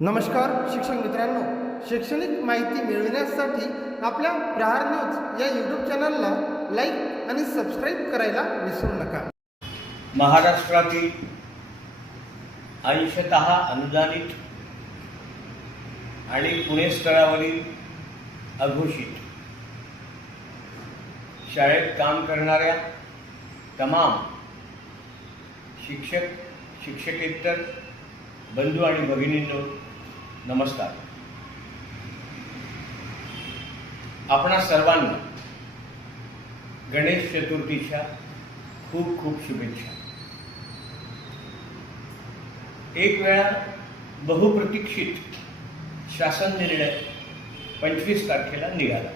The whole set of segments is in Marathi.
नमस्कार शिक्षक मित्रांनो शैक्षणिक माहिती मिळविण्यासाठी आपल्या प्रहार न्यूज या यूट्यूब चॅनलला लाईक आणि सबस्क्राईब करायला विसरू नका महाराष्ट्रातील अंशत अनुदानित आणि पुणे स्तरावरील अघोषित शाळेत काम करणाऱ्या तमाम शिक्षक शिक्षकेतर बंधू आणि भगिनींनो नमस्कार आपणा सर्वांना गणेश चतुर्थीच्या खूप खूप शुभेच्छा एक वेळा बहुप्रतीक्षित शासन निर्णय पंचवीस तारखेला निघाला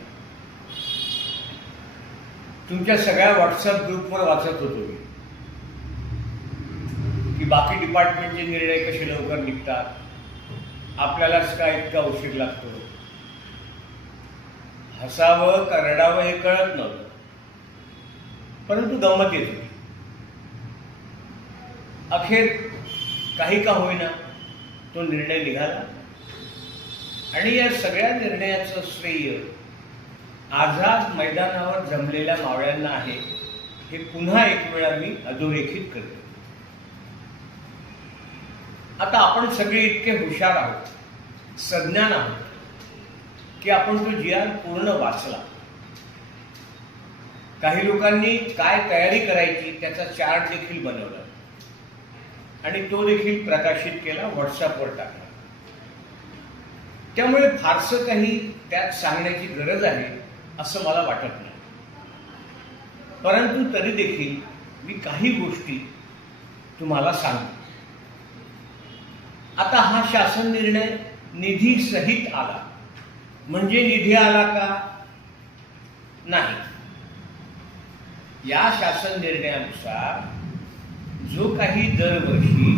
तुमच्या सगळ्या व्हॉट्सअप ग्रुपवर वाचत होतो मी की बाकी डिपार्टमेंटचे निर्णय कसे लवकर निघतात आपल्यालाच काय इतका उशीर लागतो हसावं का हे कळत नव्हतं परंतु गमत नाही अखेर काही का होईना तो निर्णय निघाला आणि या सगळ्या निर्णयाचं श्रेय आझाद मैदानावर जमलेल्या मावळ्यांना आहे हे पुन्हा एक वेळा मी अधोरेखित करतो आता आपण सगळे इतके हुशार आहोत संज्ञान आहोत की आपण तो जियान पूर्ण वाचला काही लोकांनी काय तयारी करायची त्याचा चार्ट देखील बनवला आणि तो देखील प्रकाशित केला व्हॉट्सअपवर टाकला त्यामुळे फारसं काही त्यात सांगण्याची गरज आहे असं मला वाटत नाही परंतु तरी देखील मी काही गोष्टी तुम्हाला सांगतो आता हा शासन निर्णय निधी सहित आला म्हणजे निधी आला का नाही या शासन निर्णयानुसार जो काही दरवर्षी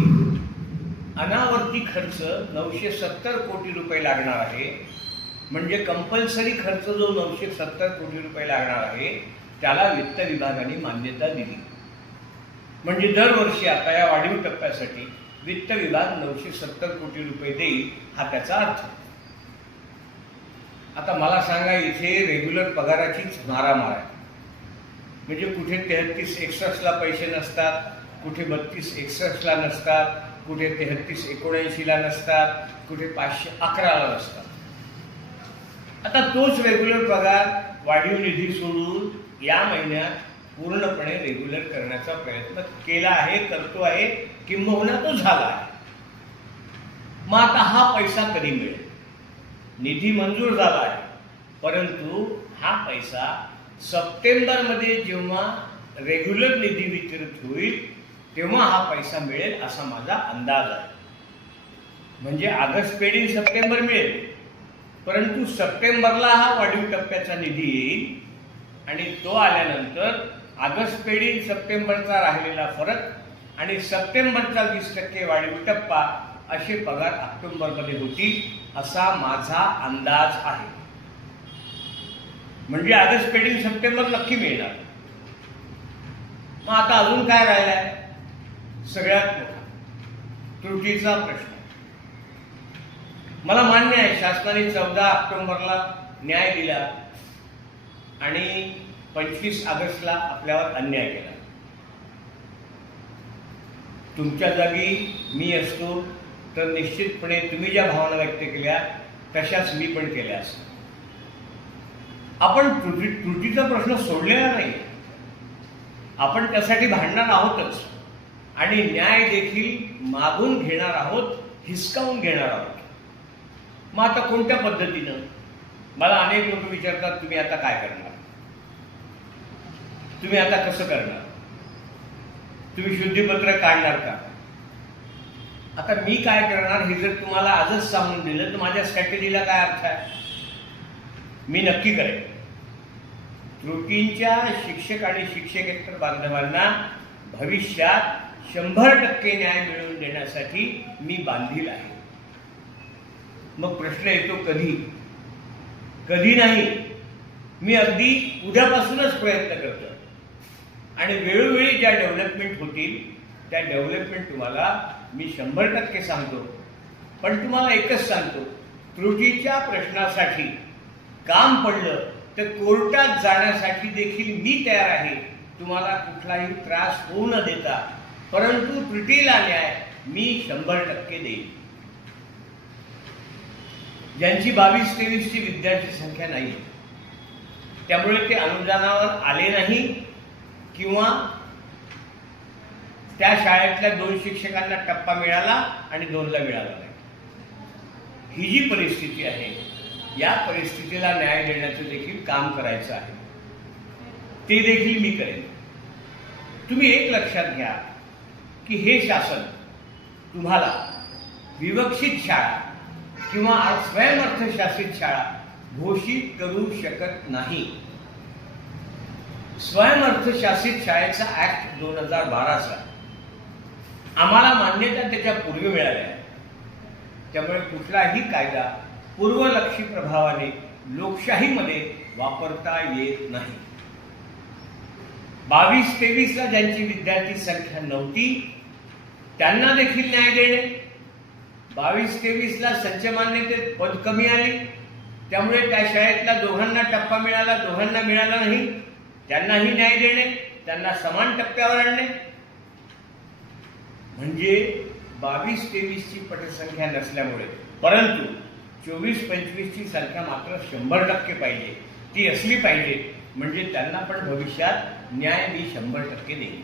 अनावर्ती खर्च नऊशे सत्तर कोटी रुपये लागणार आहे म्हणजे कंपल्सरी खर्च जो नऊशे सत्तर कोटी रुपये लागणार आहे त्याला वित्त विभागाने मान्यता दिली म्हणजे दरवर्षी आता या वाढीव टप्प्यासाठी वित्त विभाग नऊशे सत्तर कोटी रुपये देईल हा त्याचा अर्थ आता मला सांगा इथे रेग्युलर पगाराचीच मारामार आहे म्हणजे कुठे तेहतीस एकसष्टला पैसे नसतात कुठे बत्तीस एकसष्टला नसतात कुठे तेहतीस एकोणऐंशीला नसतात कुठे पाचशे अकराला नसतात आता तोच रेग्युलर पगार वाढीव निधी सोडून या महिन्यात पूर्णपणे रेग्युलर करण्याचा प्रयत्न केला आहे करतो आहे किंबहुना तो झाला आहे मग आता हा पैसा कधी मिळेल निधी मंजूर झाला आहे परंतु हा पैसा सप्टेंबरमध्ये जेव्हा रेग्युलर निधी वितरित होईल तेव्हा हा पैसा मिळेल असा माझा अंदाज आहे म्हणजे ऑगस्ट पेढी सप्टेंबर मिळेल परंतु सप्टेंबरला हा वाढीव टप्प्याचा निधी येईल आणि तो आल्यानंतर ऑगस्ट पेढी सप्टेंबरचा राहिलेला फरक आणि सप्टेंबरचा वीस टक्के वाढीव टप्पा असे पगार ऑक्टोबरमध्ये होतील असा माझा अंदाज आहे म्हणजे ऑगस्ट पेडिंग सप्टेंबर नक्की मिळणार मग आता अजून काय राहिलाय सगळ्यात मोठा त्रुटीचा प्रश्न मला मान्य आहे शासनाने चौदा ऑक्टोबरला न्याय दिला आणि पंचवीस ऑगस्टला आपल्यावर अन्याय केला तुमच्या जागी मी असतो तर निश्चितपणे तुम्ही ज्या भावना व्यक्त केल्या तशाच मी पण केल्या असतो आपण त्रुटी त्रुटीचा प्रश्न सोडलेला नाही आपण त्यासाठी भांडणार आहोतच आणि न्याय देखील मागून घेणार आहोत हिसकावून घेणार आहोत मग आता कोणत्या पद्धतीनं मला अनेक लोक विचारतात तुम्ही आता काय करणार तुम्ही आता कसं करणार तुम्ही शुद्धीपत्र काढणार का आता मी काय करणार हे जर तुम्हाला आजच सांगून दिलं तर माझ्या स्ट्रॅटेजीला काय अर्थ आहे मी नक्की करेन त्रुटींच्या शिक्षक आणि शिक्षकेतर बांधवांना भविष्यात शंभर टक्के न्याय मिळवून देण्यासाठी मी बांधील आहे मग प्रश्न येतो कधी कधी नाही मी अगदी उद्यापासूनच प्रयत्न करतो आणि वेळोवेळी ज्या डेव्हलपमेंट होतील त्या डेव्हलपमेंट तुम्हाला मी शंभर टक्के सांगतो पण तुम्हाला एकच सांगतो त्रुटीच्या प्रश्नासाठी काम पडलं तर कोर्टात जाण्यासाठी देखील मी तयार आहे तुम्हाला कुठलाही त्रास होऊ न देता परंतु त्रुटीला न्याय मी शंभर टक्के देईन ज्यांची बावीस तेवीसची विद्यार्थी संख्या नाही त्यामुळे ते अनुदानावर आले नाही किंवा त्या शाळेतल्या दोन शिक्षकांना टप्पा मिळाला आणि दोनला मिळाला नाही ही जी परिस्थिती आहे या परिस्थितीला न्याय देण्याचं देखील काम करायचं आहे ते देखील मी करेन तुम्ही एक लक्षात घ्या की हे शासन तुम्हाला विवक्षित शाळा किंवा स्वयंअर्थशासित शाळा घोषित करू शकत नाही स्वयंअर्थशासित शाळेचा ऍक्ट दोन हजार बाराचा आम्हाला मान्यता त्याच्या पूर्वी मिळाल्या त्यामुळे कुठलाही कायदा पूर्वलक्षी प्रभावाने लोकशाहीमध्ये वापरता येत नाही बावीस तेवीसला ज्यांची विद्यार्थी संख्या नव्हती त्यांना देखील न्याय देणे बावीस तेवीसला मान्यतेत पद कमी आले त्यामुळे त्या शाळेतला दोघांना टप्पा मिळाला दोघांना मिळाला नाही त्यांनाही न्याय देणे त्यांना समान टप्प्यावर आणणे म्हणजे बावीस ची पटसंख्या नसल्यामुळे परंतु चोवीस ची संख्या मात्र शंभर टक्के पाहिजे ती असली पाहिजे म्हणजे त्यांना पण भविष्यात न्याय मी शंभर टक्के देईन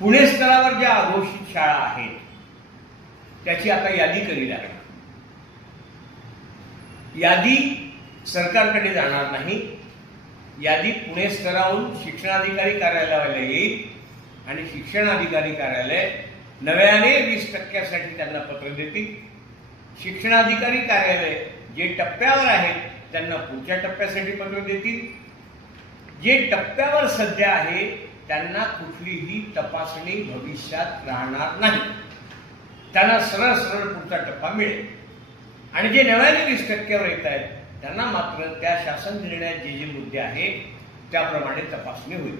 पुणे स्तरावर ज्या अघोषित शाळा आहेत त्याची आता यादी करील आहे यादी सरकारकडे जाणार नाही यादी पुणे स्तरावरून शिक्षणाधिकारी कार्यालयाला येईल आणि शिक्षणाधिकारी कार्यालय नव्याने वीस टक्क्यासाठी त्यांना पत्र देतील शिक्षणाधिकारी कार्यालय जे टप्प्यावर आहेत त्यांना पुढच्या टप्प्यासाठी पत्र देतील जे टप्प्यावर सध्या आहे त्यांना कुठलीही तपासणी भविष्यात राहणार नाही त्यांना सरळ सरळ पुढचा टप्पा मिळेल आणि जे नव्याने वीस टक्क्यावर येत आहेत त्यांना मात्र त्या शासन निर्णयात जे जे मुद्दे आहेत त्याप्रमाणे तपासणी होईल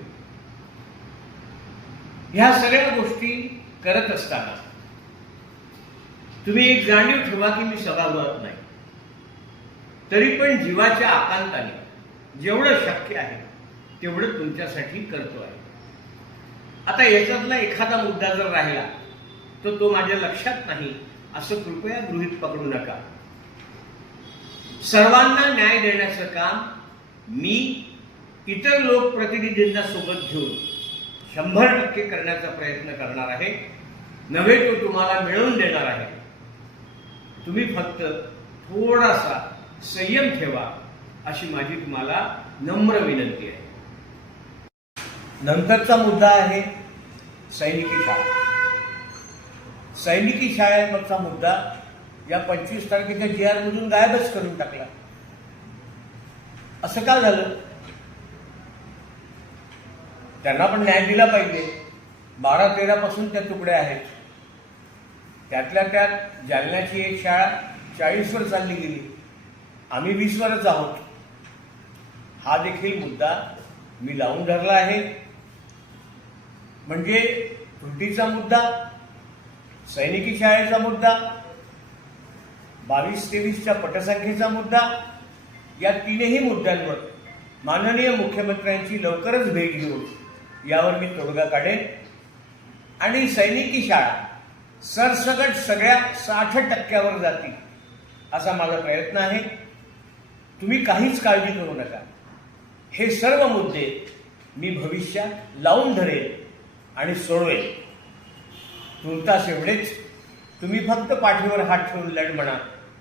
ह्या सगळ्या गोष्टी करत असताना तुम्ही एक जाणीव ठेवा की मी सभागृहात नाही तरी पण जीवाच्या आकांताने जेवढं शक्य आहे तेवढं तुमच्यासाठी करतो आहे आता याच्यातला एखादा मुद्दा जर राहिला तर तो, माझ्या लक्षात नाही असं कृपया गृहित पकडू नका सर्वांना न्याय देण्याचं काम मी इतर लोकप्रतिनिधींना सोबत घेऊन शंभर टक्के करण्याचा प्रयत्न करणार आहे नव्हे तो तुम्हाला मिळवून देणार आहे तुम्ही फक्त थोडासा संयम ठेवा अशी माझी तुम्हाला नम्र विनंती आहे नंतरचा मुद्दा आहे सैनिकी शाळा सैनिकी शाळेवरचा मुद्दा या पंचवीस तारखेच्या जी मधून गायबच करून टाकला असं का झालं त्यांना पण न्याय दिला पाहिजे बारा तेरापासून त्या तुकड्या आहेत त्यातल्या त्यात जालन्याची एक शाळा चाळीसवर चालली गेली आम्ही वीसवरच आहोत हा देखील मुद्दा मी लावून धरला आहे म्हणजे त्रुटीचा मुद्दा सैनिकी शाळेचा मुद्दा बावीस तेवीसच्या पटसंख्येचा मुद्दा या तीनही मुद्द्यांवर माननीय मुख्यमंत्र्यांची लवकरच भेट घेऊन यावर मी तोडगा काढेन आणि सैनिकी शाळा सरसकट सगळ्या साठ टक्क्यावर जातील असा माझा प्रयत्न आहे तुम्ही काहीच काळजी करू नका हे सर्व मुद्दे मी भविष्यात लावून धरेन आणि सोडवेन तुमता एवढेच तुम्ही फक्त पाठीवर हात ठेवून लढ म्हणा